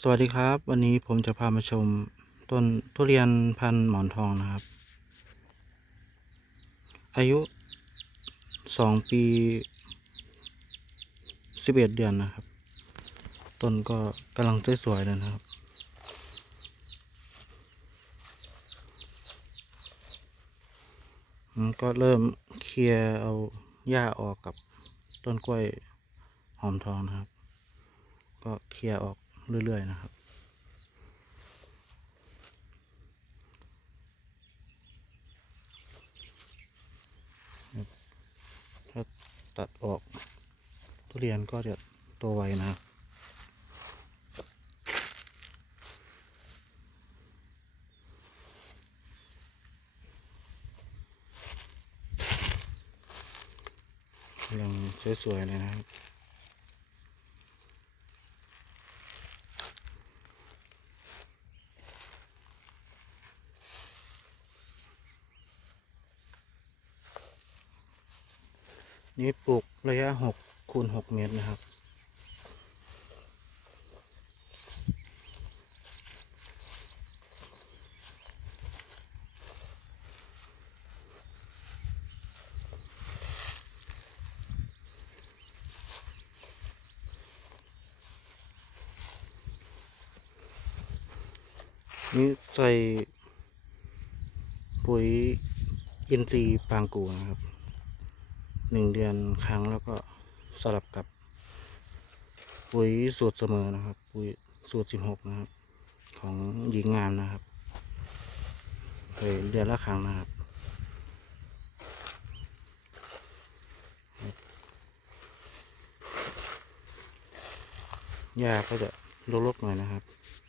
สวัสดีครับ วันนี้ผมจะพามาชมต้นทุเรียนพันหมอนทองนะครับ อายุสองปีสิบเอ็ดเดือนนะครับ ต้นก็กำลังสวยๆเลยนะครับ ก็เริ่มเคลียร์เอาหญ้าออกกับต้นกล้วยหอมทองนะครับ ก็เคลียร์ออก เรื่อย ๆ นะครับ ถ้าตัดออกทุเรียนก็จะโตไวนะครับยังสวยๆเลยนะครับ นี่ปลูกระยะหกคูณหกเมตรนะครับ นี่ใส่ปุ๋ยอินทรีย์ปางกูนะครับ หนึ่งเดือนครั้งแล้วก็สลับกับ ปุ๋ยสูตรเสมอนะครับ ปุ๋ยสูตรสิบหกนะครับ ของหญิงงามนะครับเคยเดือนละครั้งนะครับหญ้าก็จะรกๆหน่อยนะครับครับ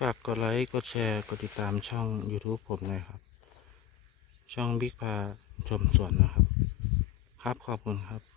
ฝากกดไลค์กดแชร์กดติดตามช่อง YouTube ผมหน่อยครับ ช่องบิ๊กพาชมสวนนะครับ ครับขอบคุณครับ